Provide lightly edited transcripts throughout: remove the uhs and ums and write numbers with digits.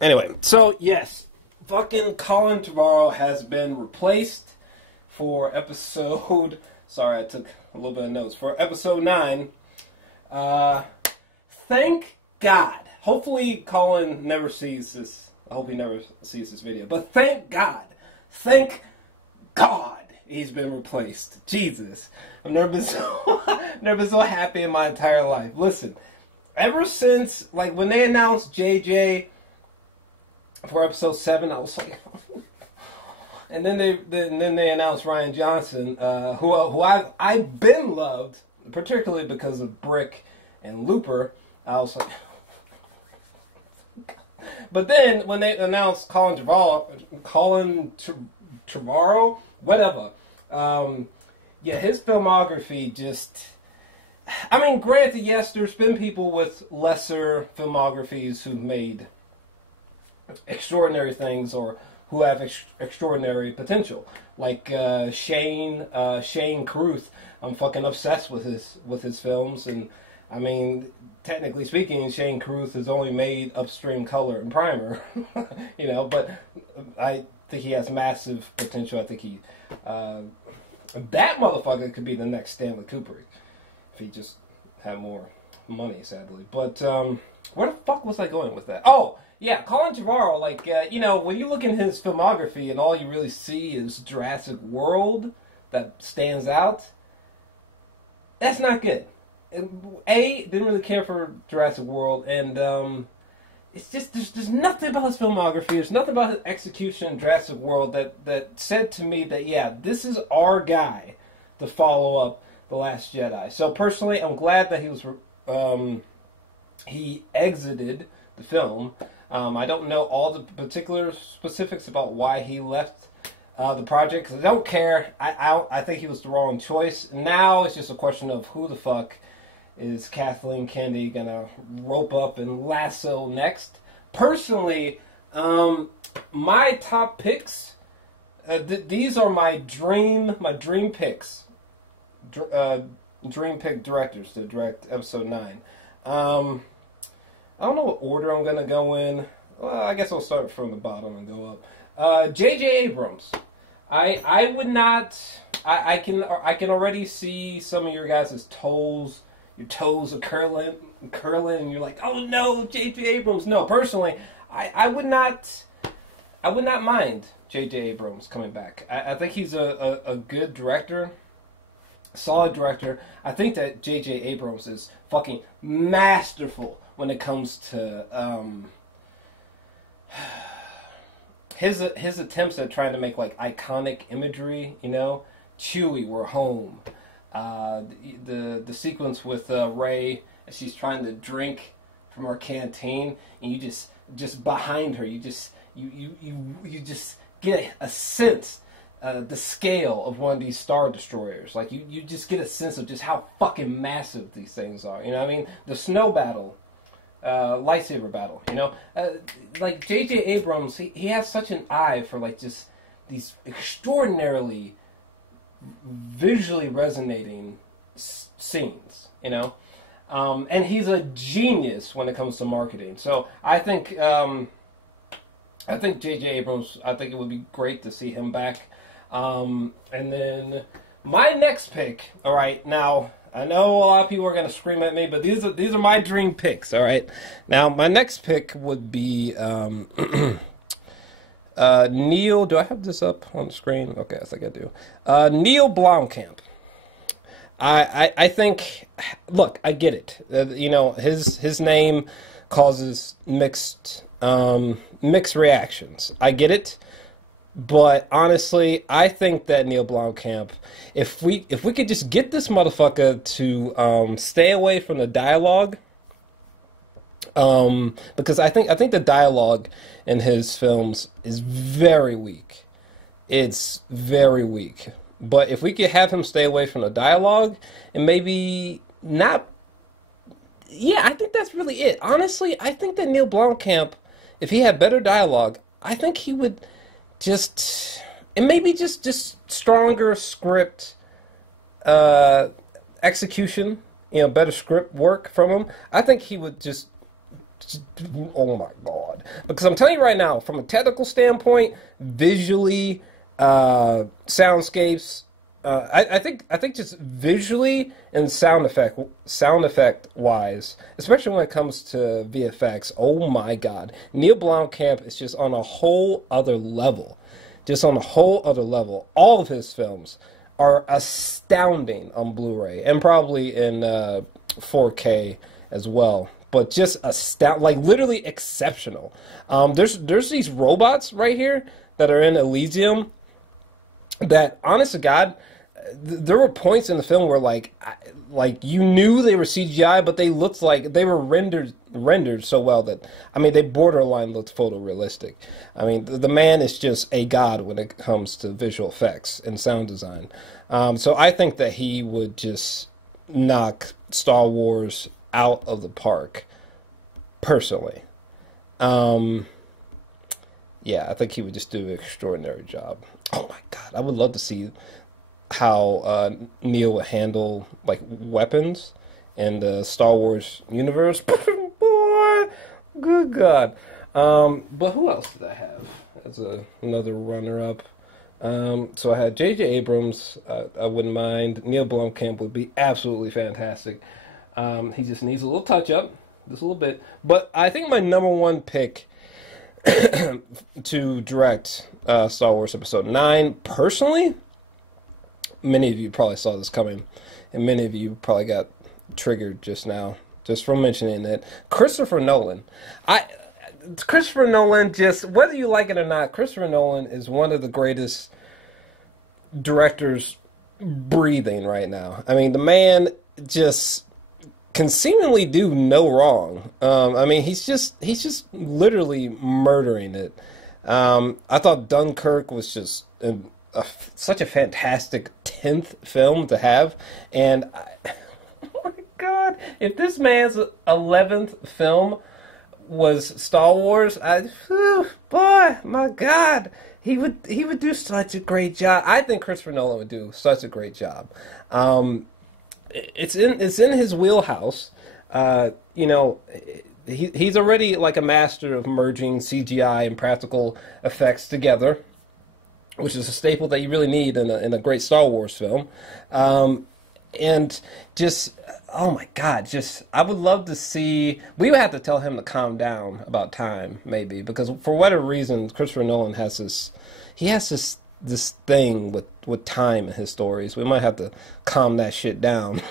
Anyway, so yes, fucking Colin Trevorrow has been replaced for episode. Sorry, I took a little bit of notes for episode 9. Thank God. Hopefully, Colin never sees this. I hope he never sees this video. But thank God. Thank God he's been replaced. Jesus. I've never been so happy in my entire life. Listen, ever since, like, when they announced JJ for episode 7, I was like... and then they announced Ryan Johnson, who I've been loved, particularly because of Brick and Looper. I was like... But then, when they announced Colin Trevorrow, whatever, yeah, his filmography just... I mean, granted, yes, there's been people with lesser filmographies who've made extraordinary things or who have extraordinary potential. Like Shane Carruth. I'm fucking obsessed with his films, and I mean, technically speaking, Shane Carruth has only made Upstream, Color, and Primer, you know, but I think he has massive potential. I think that motherfucker could be the next Stanley Kubrick if he just had more money, sadly. But where the fuck was I going with that? Oh, yeah, Colin Trevorrow, like, you know, when you look in his filmography and all you really see is Jurassic World that stands out, that's not good. Didn't really care for Jurassic World, and it's just, there's nothing about his filmography, there's nothing about his execution in Jurassic World that said to me that, yeah, this is our guy to follow up The Last Jedi. So personally, I'm glad that he exited the film. I don't know all the particular specifics about why he left the project, because I don't care. I think he was the wrong choice. Now it's just a question of who the fuck is Kathleen Kennedy gonna rope up and lasso next. Personally, my top picks, these are my dream picks. Dream pick directors to direct episode 9. I don't know what order I'm gonna go in. Well, I guess I'll start from the bottom and go up. J.J. Abrams. I would not. I can already see some of your guys' toes. Your toes are curling, and you're like, oh no, J.J. Abrams. No, personally, I would not mind J.J. Abrams coming back. I think he's a good director. Solid director. I think that J.J. Abrams is fucking masterful when it comes to his attempts at trying to make like iconic imagery. You know, Chewie, we're home. The sequence with Rey as she's trying to drink from her canteen, and you just behind her, you just get a sense. The scale of one of these Star Destroyers. Like, you just get a sense of just how fucking massive these things are. You know what I mean? The snow battle, lightsaber battle, you know? Like, J.J. Abrams, he has such an eye for, like, just these extraordinarily visually resonating scenes, you know? And he's a genius when it comes to marketing. So, I think J.J. Abrams, I think it would be great to see him back. And then my next pick, all right, now I know a lot of people are going to scream at me, but these are my dream picks, all right? Now, my next pick would be Neil, do I have this up on the screen? Okay, I think I do. Neil Blomkamp. I think, look, I get it. You know, his name causes mixed reactions. I get it. But honestly, I think that Neil Blomkamp, if we could just get this motherfucker to stay away from the dialogue, because I think the dialogue in his films is very weak. It's very weak. But if we could have him stay away from the dialogue and maybe not, yeah, I think that's really it. Honestly, I think that Neil Blomkamp, if he had better dialogue, I think he would. And maybe just stronger script execution, you know, better script work from him. I think he would just oh my God. Because I'm telling you right now, from a technical standpoint, visually, soundscapes, I think just visually and sound effect wise, especially when it comes to VFX, oh my God. Neil Blomkamp is just on a whole other level. Just on a whole other level. All of his films are astounding on Blu-ray and probably in 4K as well. But just like literally exceptional. There's these robots right here that are in Elysium that, honest to God, there were points in the film where like you knew they were CGI, but they looked like they were rendered so well that, I mean, they borderline looked photorealistic. I mean, the man is just a god when it comes to visual effects and sound design. So I think that he would just knock Star Wars out of the park, personally. Yeah, I think he would just do an extraordinary job. Oh my God, I would love to see how Neil would handle like weapons in the Star Wars universe. Boy, good God. But who else did I have as another runner-up? So I had J.J. Abrams. I wouldn't mind. Neil Blomkamp would be absolutely fantastic. He just needs a little touch-up, just a little bit. But I think my number one pick to direct Star Wars Episode 9, personally, many of you probably saw this coming, and many of you probably got triggered just now, just from mentioning it. Christopher Nolan. Christopher Nolan, just, whether you like it or not, Christopher Nolan is one of the greatest directors breathing right now. I mean, the man just can seemingly do no wrong. I mean, he's just literally murdering it. I thought Dunkirk was just such a fantastic 10th film to have, and oh my God, if this man's 11th film was Star Wars, boy, my God, he would do such a great job. I think Christopher Nolan would do such a great job. It's in his wheelhouse. You know, he's already like a master of merging CGI and practical effects together, which is a staple that you really need in a great Star Wars film. And just, oh my God, just, I would love to see, we would have to tell him to calm down about time, maybe, because for whatever reason, Christopher Nolan has this thing with time in his stories. We might have to calm that shit down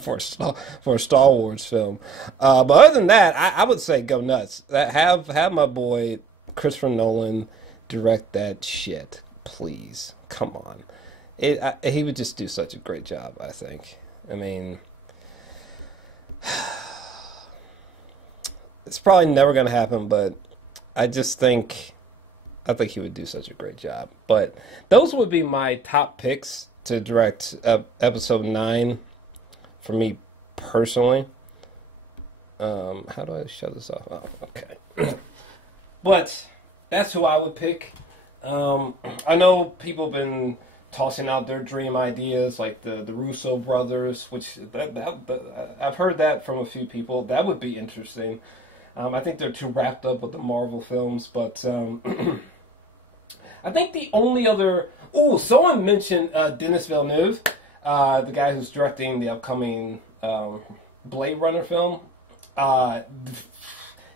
for a Star Wars film. But other than that, I would say go nuts. Have my boy Christopher Nolan direct that shit. Please, come on. He would just do such a great job, I think. I mean, it's probably never going to happen, but I think he would do such a great job. But those would be my top picks to direct episode 9 for me personally. How do I shut this off? Oh, okay. But that's who I would pick. I know people have been tossing out their dream ideas, like the Russo brothers, which I've heard that from a few people. That would be interesting. I think they're too wrapped up with the Marvel films, but I think the only other... Oh, someone mentioned Denis Villeneuve, the guy who's directing the upcoming Blade Runner film. I'm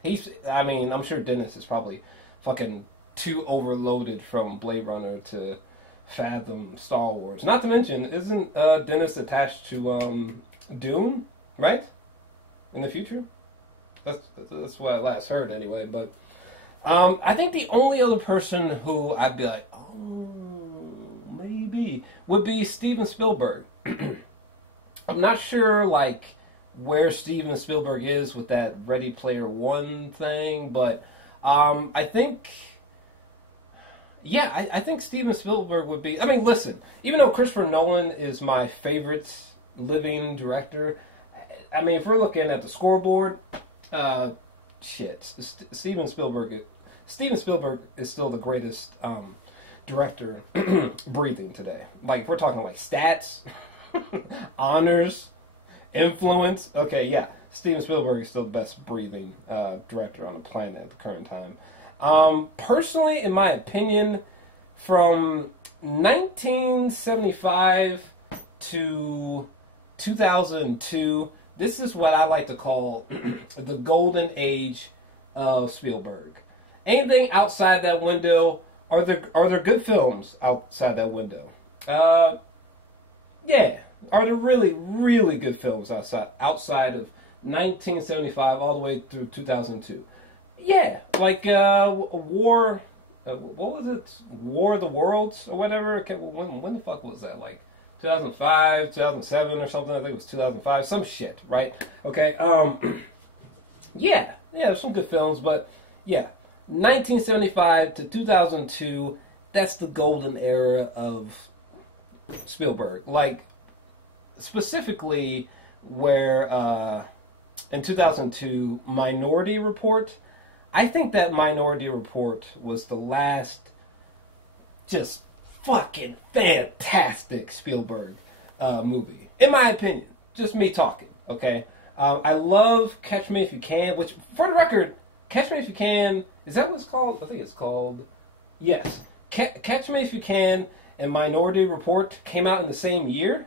sure Dennis is probably fucking too overloaded from Blade Runner to fathom Star Wars. Not to mention, isn't Dennis attached to Dune, right? In the future? That's what I last heard anyway, but I think the only other person who I'd be like, oh, maybe, would be Steven Spielberg. I'm not sure, like, where Steven Spielberg is with that Ready Player One thing, but I think... Yeah, I think Steven Spielberg would be... I mean, listen, even though Christopher Nolan is my favorite living director, I mean, if we're looking at the scoreboard, Steven Spielberg is still the greatest director breathing today. Like, if we're talking like stats, honors, influence, okay, yeah. Steven Spielberg is still the best breathing director on the planet at the current time. Personally, in my opinion, from 1975 to 2002, this is what I like to call the golden age of Spielberg. Anything outside that window, are there good films outside that window? Yeah. Are there really, really good films outside of 1975 all the way through 2002? Yeah, like War, what was it? War of the Worlds or whatever. When the fuck was that? Like 2005, 2007 or something. I think it was 2005. Some shit, right? Okay. Yeah, there's some good films, but yeah, 1975 to 2002. That's the golden era of Spielberg. Like specifically where in 2002, Minority Report. I think that Minority Report was the last just fucking fantastic Spielberg movie. In my opinion. Just me talking, okay? I love Catch Me If You Can, which, for the record, Catch Me If You Can, is that what it's called? I think it's called, yes. Catch Me If You Can and Minority Report came out in the same year.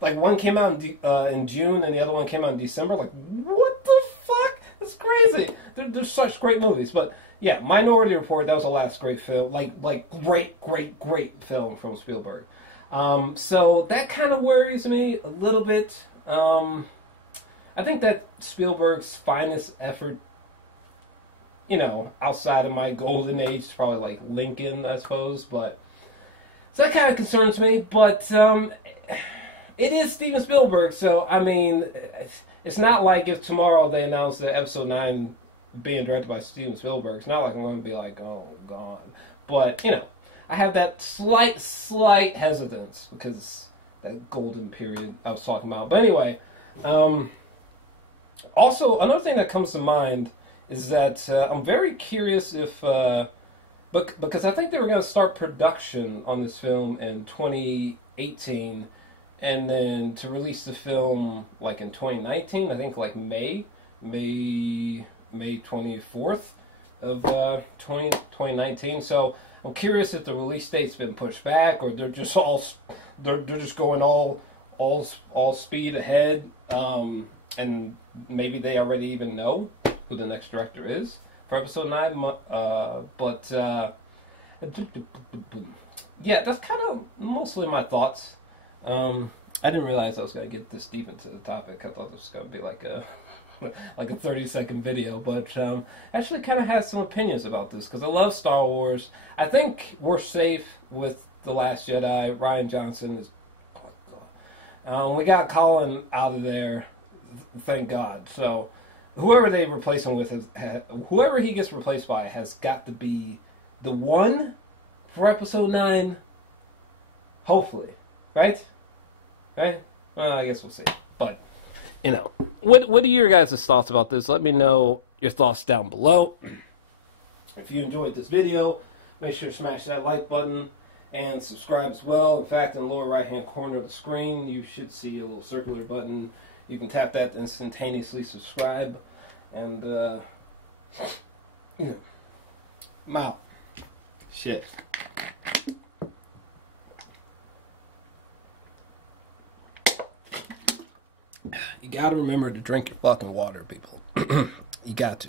Like, one came out in June and the other one came out in December. Like, what the fuck? That's crazy. They're such great movies. But, yeah, Minority Report, that was the last great film. Like great film from Spielberg. So that kind of worries me a little bit. I think that Spielberg's finest effort, you know, outside of my golden age, is probably like Lincoln, I suppose. But so that kind of concerns me. But it is Steven Spielberg, so I mean, it's not like if tomorrow they announce that Episode 9 being directed by Steven Spielberg. It's not like I'm going to be like, oh, gone. But you know, I have that slight hesitance because that golden period I was talking about. But anyway, also another thing that comes to mind is that I'm very curious if, because I think they were going to start production on this film in 2018, and then to release the film like in 2019. I think like May 24th of 2019. So I'm curious if the release date's been pushed back, or they're just going all speed ahead, and maybe they already even know who the next director is for Episode 9. But yeah, that's kind of mostly my thoughts. I didn't realize I was going to get this deep into the topic. I thought this was going to be like a 30-second video, but actually kind of has some opinions about this because I love Star Wars. I think we're safe with The Last Jedi. Rian Johnson is... we got Colin out of there, thank God. So whoever they replace him with, whoever he gets replaced by has got to be the one for Episode 9, hopefully. Right? Right? Well, I guess we'll see. But, you know, what are your guys' thoughts about this? Let me know your thoughts down below. If you enjoyed this video, make sure to smash that like button and subscribe as well. In fact, in the lower right-hand corner of the screen, you should see a little circular button. You can tap that to instantaneously subscribe. And, you know, I'm out. Shit. You gotta remember to drink your fucking water, people. You got to.